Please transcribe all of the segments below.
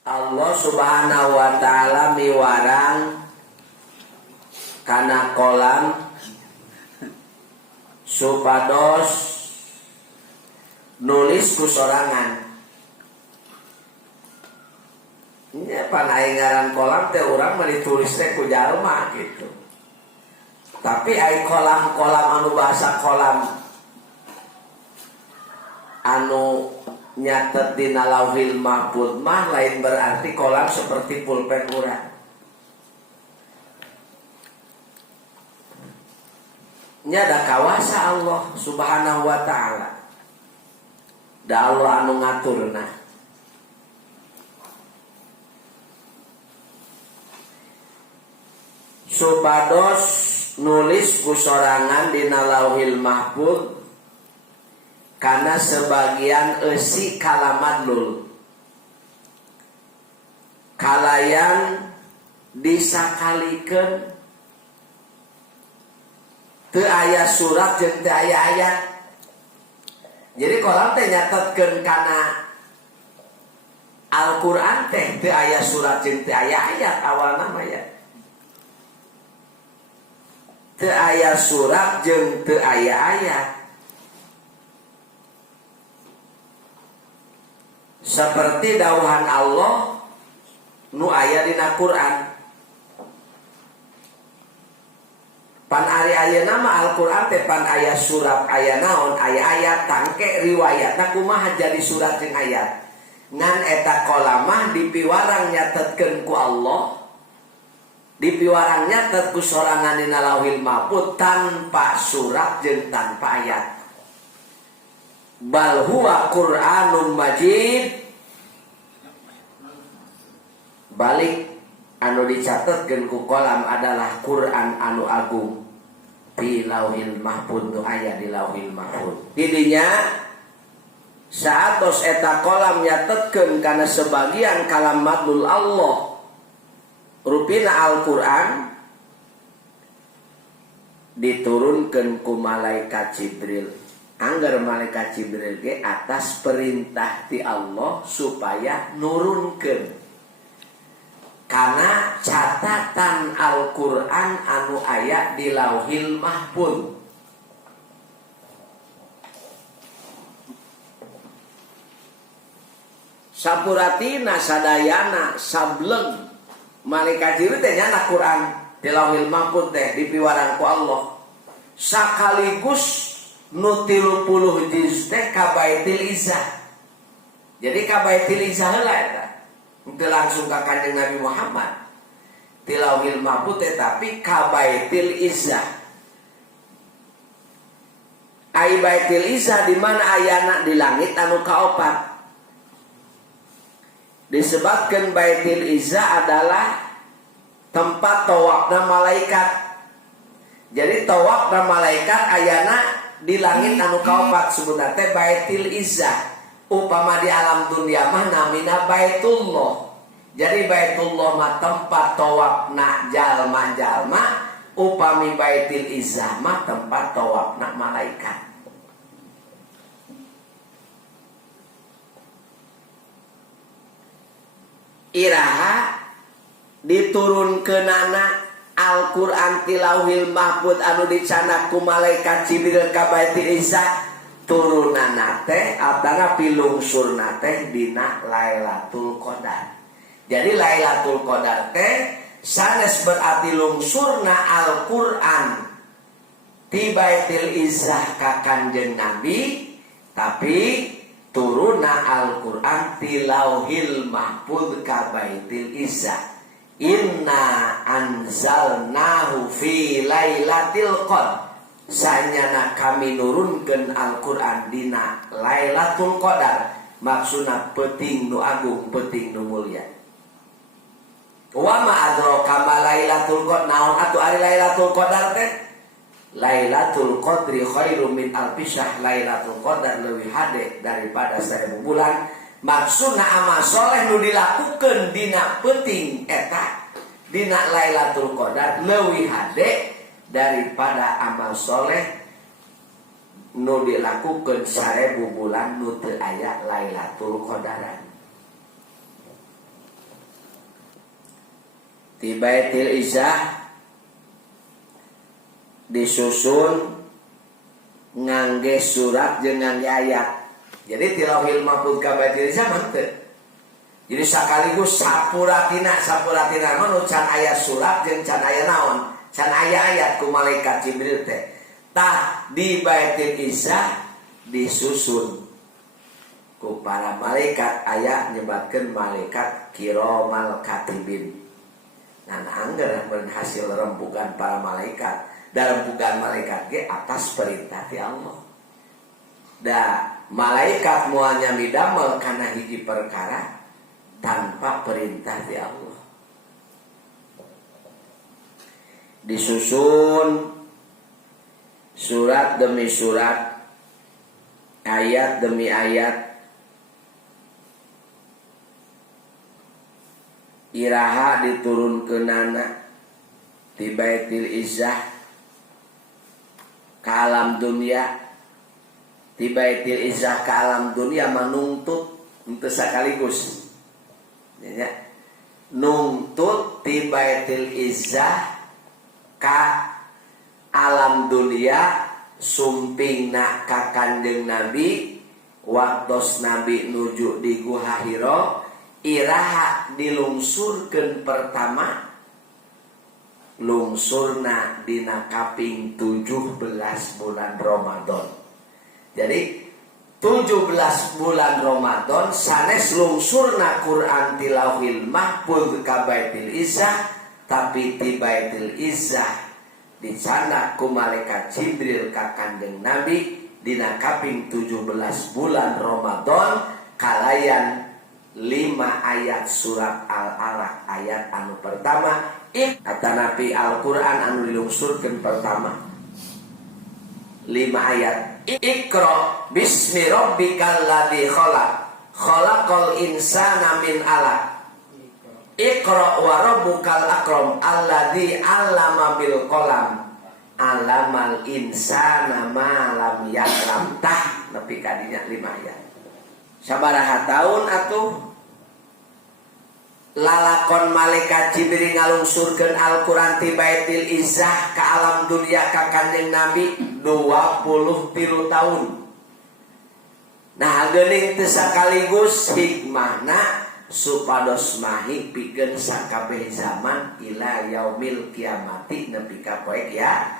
Allah subhanahu wa ta'ala miwarang kana kolam supados nulis ku sorangan. Nya panaing ngaran kolam teh urang mah ditulis teh ku jalma gitu. Tapi ai kolam-kolam anu bahasa kolam anu nyatet dina lauhil mahfuz mah lain berarti kolam seperti pulpen urang. Nya da kawasa Allah subhanahu wa ta'ala. Da Allah anu ngaturna. Supados nulis ku sorangan dina lauhil mahfuz karena sebagian eusi kalamadlul kalayan disakalikeun teu aya surat jeung teu aya ayat. Jadi kolam teh nyatetkeun kana Al-Qur'an teh teu aya surat jeung teu aya ayat awalna mah ya. Teu aya surat jeung teu aya ayat. Seperti dawuhan Allah nu aya dina Quran. Pan ari ayeuna mah Al-Qur'an teh pan aya surat aya naon aya ayat tangke riwayatna kumaha jadi surat jeung ayat. Ngan eta kolamah dipiwarang nyatetkeun ku Allah. Dipiwarang nyatet ku sorangan dina lauhil mahfuz tanpa surat jeung tanpa ayat. Bal huwa Qur'anum Majid. Balik anu dicatetkeun ku kolam adalah Quran anu agung di lauhil mahfuz tu aya di lauhil mahfuz. Didinya saatos eta kolam nyatetkeun kana sebagian kalamadul Allah rupina Al-Qur'an diturunkeun ku malaikat Jibril. Angger malaikat Jibril ge atas perintah ti Allah supaya nurunkeun kana catatan Al-Qur'an anu aya di lauhil mahfuz. Sapuratina sadayana sableg malaikat Jibril teh nyana Quran di lauhil mahfuz teh dipiwarang ku Allah. Sakaligus nu 30 juz teh ka Baitul Izzah. Jadi ka Baitul Izzah heula eta. Teu langsung ka Kanjeng Nabi Muhammad. Di lauhil mahfuz teh tapi ka Baitul Izzah. Ai Baitul Izzah di mana ayana di langit anu kaopat. Disebabkan Baitul Izzah adalah tempat tawafna malaikat. Jadi tawafna malaikat ayana di langit anu kaopat sebenarnya teh Baitul Izzah. Upama di alam dunia mah namina Baitullah. Jadi Baitullah mah tempat tawafna jalma-jalma, upami Baitul Izzah mah tempat tawafna malaikat. Iraha diturunkeunana Al-Qur'an ti lauhil mahfuz anu dicanak ku malaikat Jibril ka Baitul Izzah turunana teh abdana pilungsurna teh dina Lailatul Qadar. Jadi Lailatul Qadar teh sanes berarti lungsurna Al-Qur'an ti Baitul Izzah ka Kanjeng Nabi, tapi turuna Al-Qur'an ti lauhil mahfuz ka Baitul Izzah. Inna anzalnahu fi lailatul qadar. Sanyana kami nurunkeun Al-Qur'an dina Lailatul Qadar. Maksudna peuting nu agung, peuting nu mulia. Wa ma adraka ma Lailatul Qadar. Naon atuh ari Lailatul Qadar teh? Lailatul Qadri khairum min alfi syahr. Lailatul Qadar leuwih hade daripada 1000 bulan. Maksudna amal soleh nu dilakukeun dina peuting eta dina Lailatul Qadar leuwih hade daripada amal soleh nu dilakukeun 1000 bulan nu teu aya Lailatul Qadaran. Ti Baitil Izzah disusun ngangge surat jeung ngangge ayat. Jadi ti Lauhil Mahfuz ka Baitil Izzah manteu. Jadi sekaligus sapuratina mah can aya surat jeung can aya naon, can aya ayat ku malaikat Jibril teh. Tah di Baitil Izzah disusun ku para malaikat aya nyebatkeun malaikat kiromal katibin. Nah, angger berhasil rembukan para malaikat. Dalam rembukan malaikat ge atas perintah ti Allah. Da malaikat moal nyami damel kana hiji perkara tanpa perintah di Allah. Disusun surat demi surat, ayat demi ayat, iraha diturunkeunana ti Baitil Izzah ka alam dunia. Ti Baitil Izzah ka alam dunia manungtut untuk sekaligus. Ya, nungtut ti Baitil Izzah ka alam dunia sumpingna ka Kanjeng Nabi waktos Nabi nuju di Guha Hira iraha dilungsurkeun pertama lungsurna dina kaping 17 bulan Ramadan. Jadi 17 bulan Ramadan sanes lungsurna Quran ti Lauhil Mahfuz ka Baitil Izzah, tapi ti Baitil Izzah dicana ku malaikat Jibril ka Kanjeng Nabi dina kaping 17 bulan Ramadan kalayan 5 ayat surat Al-Alaq. Ayat anu pertama kata Nabi Al-Quran anu dilungsurkeun pertama 5 ayat. Iqra bismi rabbikal ladzi khalaq khalaqal insana min 'alaq Iqra wa rabbukal akram alladzi 'allama bil qalam 'allamal insana ma lam ya'lam. Tah nepi ka dinya 5 ayat. Sabaraha taun atuh lalakon malaikat Jibril ngalungsurkeun Al-Quran ti Baitil Izzah ka alam dunia ka Kanjeng Nabi 23 tahun. Nah geuning teu sakaligus hikmahna supados mahik pikeun sakabeh zaman ila yaumil kiamati nepi ka poe ya.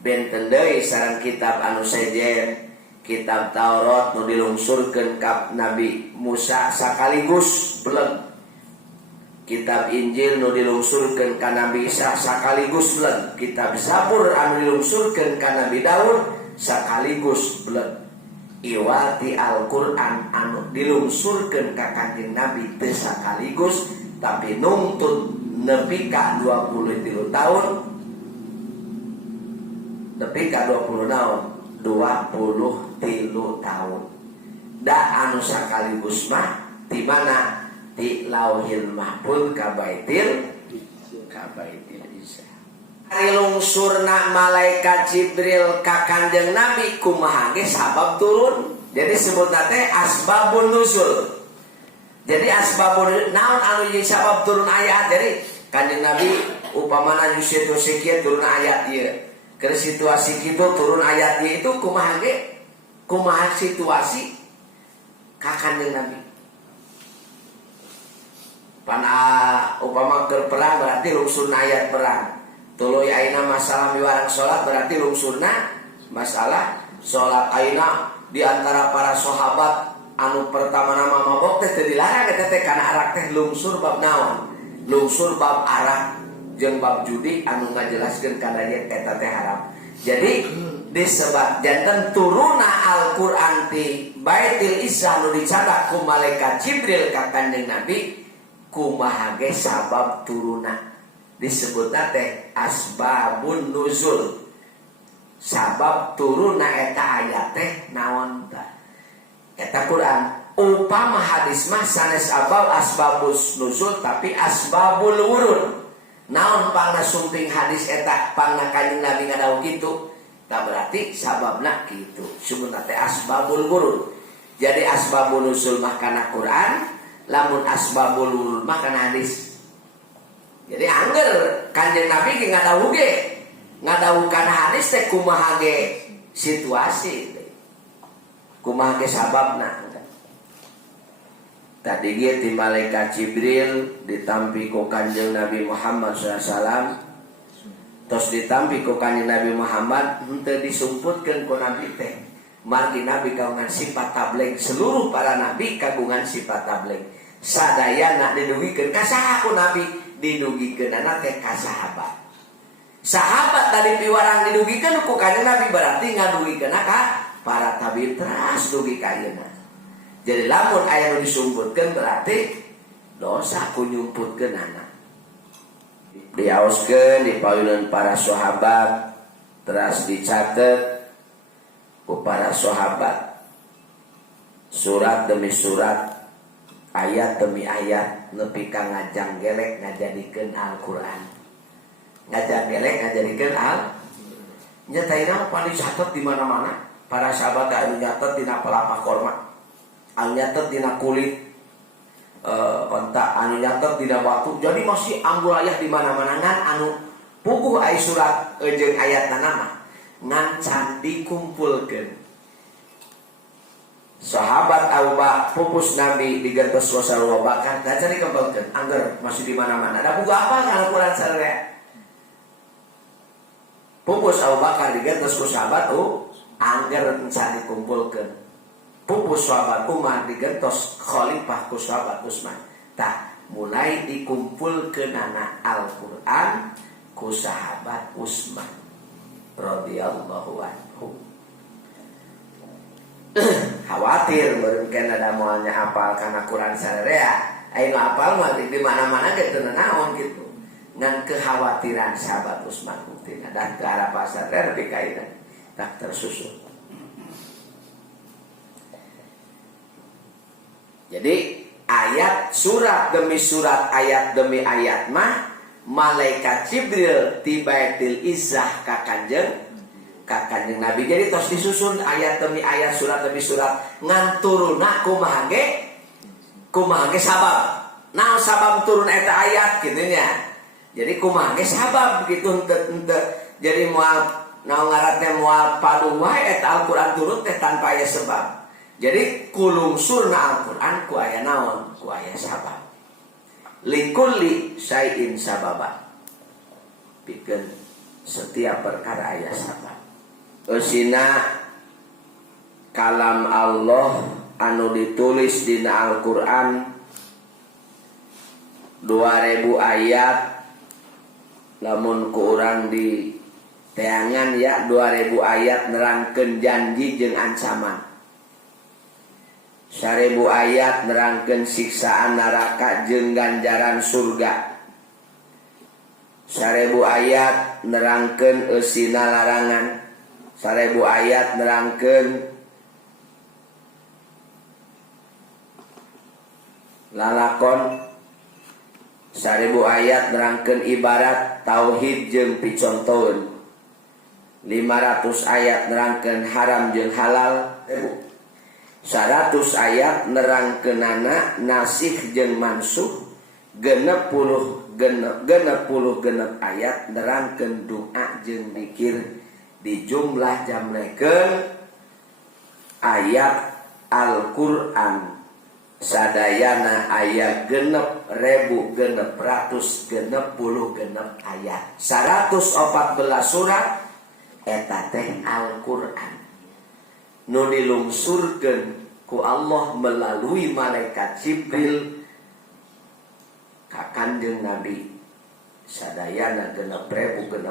Benten deui sareng kitab anu sejen kitab Taurat nu dilungsurkeun ka Nabi Musa sakaligus beleg. Kitab Injil nu dilungsurkeun ka Nabi Isa sakaligus beleg. Kitab Zabur anu dilungsurkeun ka Nabi Daud sakaligus beleg. Iwati Al-Quran anu dilungsurkeun ka Kanjeng Nabi teu sakaligus tapi nungtut nepi ka 23 tahun. Nepi ka 20 tahun, 23 tahun. Da anu sakaligus mah di mana? Di Lauhil Mahfuz ka Baitil Izzah. Ari lungsurna malaikat Jibril ka Kanjeng Nabi kumaha ge sabab turun. Jadi sebutna teh asbabun nuzul. Jadi asbabun naon anu jadi sabab turun ayat. Jadi Kanjeng Nabi upamana yusitu sikieu turun ayat ieu. Keur situasi kitu turun ayat ieu itu kumaha ge? Kumaha situasi ka Kanjeng Nabi. Pana upama keur perang berarti lungsurna ayat perang. Tuluy aina masalah miwarang salat berarti lungsurna masalah salat. Aina di antara para sahabat anu pertama nama mabok teh teu dilarang eta teh kana arak teh lungsur bab naon? Lungsur bab arak jeung bab judi anu ngajelaskeun kana ieu eta teh haram. Jadi disebut janten turuna Al-Qur'an ti Baitil Izzah nu dicatat ku malaikat Jibril ka Kanjeng Nabi kumaha ge sabab turuna disebutna teh asbabun nuzul. Sabab turuna eta ayat teh naon tah eta Quran. Upama hadis mah sanes abab asbabus nuzul tapi asbabul wurud. Naon pangna sumping hadis eta pangna Kanjeng Nabi ngadawuh kitu tah berarti sababna kitu. Sebenarnya teh asbabul wurud. Jadi asbabun nuzul mah kana Quran, lamun asbabul wurud mah kana hadis. Jadi angger Kanjeng Nabi ge ngadawu ge ngadawukan hadis teh kumaha ge situasi kumaha ge sababna. Tadi ge ti malaikat Jibril ditampi ku Kanjeng Nabi Muhammad SAW, terus ditampi ku Kanjeng Nabi Muhammad henteu disumputkeun ku Nabi teh. Margi Nabi kagungan sifat tabligh, seluruh para nabi kagungan sifat tabligh. Sadayana didugikeun ka saha ku Nabi, didugikeunana teh ka sahabat. Sahabat tadi piwarang didugikeun ku Kanjeng Nabi berarti ngadugikeunna ka para tabi'in teras dugi ka ayeuna. Jadi lamun aya nu disumputkeun berarti dosa ku nyumputkeunana. Diaoskeun dipayuneun para sahabat, teras dicatet ku para sahabat. Surat demi surat, ayat demi ayat nepi ka ngajang gelek ngajadikeun Al-Qur'an. Ngajang gelek ngajadikeun nyataina pan dicatet di mana-mana. Para sahabat anu nyatet dina pelapa korma, anu nyatet dina kulit onta, anu nyatet dina batu. Jadi masih ambulayah di mana-mana ngan anu puguh aya surat jeung ayatna nama ngan can dikumpulkeun. Sahabat Abu Bakar pupus Nabi digantos ku Abu Bakar da cari kempelkeun angger masih di mana-mana. Da puguh apa kana Quran sareng. Pupus Abu Bakar digantos ku sahabat angger can dikumpulkeun. Pupus sahabat Umar digantos khalifah ku sahabat Utsman. Tah mulai dikumpulkeunana Al-Qur'an ku sahabat Utsman radhiyallahu anhu. Khawatir beureum kana da moalnya apal kana Quran sararea. Aing apal mah di mana-mana ge teu naon kitu. Ngan kekhawatiran sahabat Utsman buktina dan ke arah pasar nepi ka ieu tak tersusun. Jadi ayat surat demi surat, ayat demi ayat mah malaikat Jibril ti Baitul Izzah ka Kanjeng Nabi. Jadi tos disusun ayat demi ayat, surat demi surat ngan turunna kumaha ge sabab. Naon sabab turun eta ayat kitu nya. Jadi kumaha ge sabab kitu henteu. Jadi moal naon ngaranna moal padu wae eta Al-Qur'an turun teh tanpa aya sebab. Jadi kulungsurna Al-Qur'an ku aya naon? Ku aya sabab. Likulli syai'in sababa. Pikeun setiap perkara aya sabab. Eusina kalam Allah anu ditulis dina Al-Qur'an 2000 ayat, lamun ku urang di teangan ya 2000 ayat nerangkeun janji jeung ancaman. 1000 ayat nerangkeun siksaan neraka jeung ganjaran surga. 1000 ayat nerangkeun eusina larangan. 1000 ayat nerangkeun lalakon. 1000 ayat nerangkeun ibarat tauhid jeung picontoeun. 500 ayat nerangkeun haram jeung halal. 100 ayat nerangkeunana nasih jeung mansuh. 60 ayat nerangkeun doa jeung zikir. Di jumlah jamlekeun ayat Al-Qur'an sadayana aya 6.660 ayat. 114 surat eta teh Al-Qur'an nu dilungsurkeun ku Allah melalui malaikat Jibril ka Kanjeng Nabi. Sadayana 6.660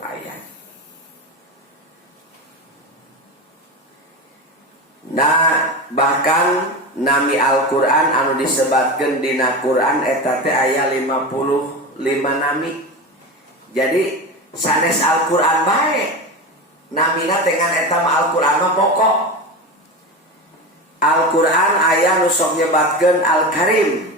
ayat. Nah bahkan nami Al-Qur'an anu disebatkeun dina Qur'an eta teh aya 55 nami. Jadi sanes Al-Qur'an bae namina dengan eta mah Al-Qur'an mah pokok. Al-Qur'an aya nu sok nyebatkeun Al-Karim.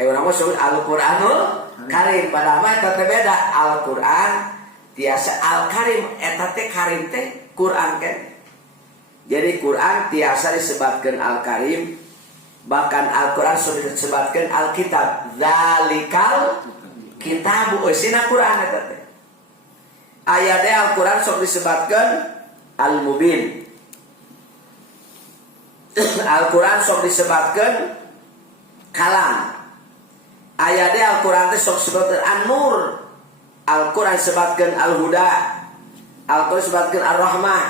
Urang mah sebut Al-Qur'anul Karim, padahal mah eta teh beda. Al-Qur'an tiasa Al-Karim, eta teh Karim teh Qur'an kan. Jadi Qur'an tiasa disebutkeun Al-Karim Bahkan Al-Quran sudah disebutkan Alkitab. Zalikal kitabu. Sina Quran eta teh. Ayatnya Al-Quran sudah disebutkan Al-Mubin. Al-Quran sudah disebutkan Kalam. Ayatnya Al-Quran sudah disebutkan An-Nur. Al-Quran disebutkan Al-Huda. Al-Quran disebutkan Ar-Rahmah.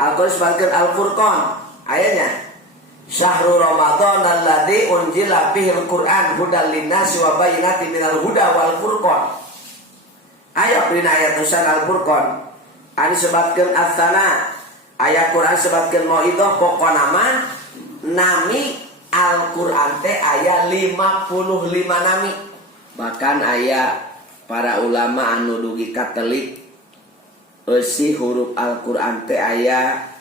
Al-Quran disebutkan Al-Furqan. Ayatnya Syahrul Ramadan alladzi unzila fihil Qur'an hudal linnasi wa bayyinatin minal huda wal furqan. Ayat dina ayat tusan Al-Furqan. Ani sebutkeun As-Sana. Ayat Quran sebutkeun mauidhah pokona mah nami Al-Qur'an teh aya 55 nami. Bahkan aya para ulama anu dugi katelik eusi huruf Al-Qur'an teh aya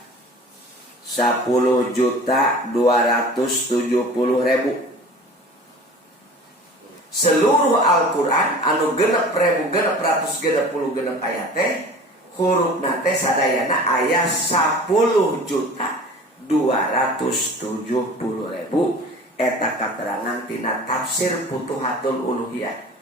10.270.000. Seluruh Al-Quran anu 6.660 ayat teh huruf nate sadayana aya 10.270.000. Eta katerangan tina tafsir Futuhatul Uluhiyah.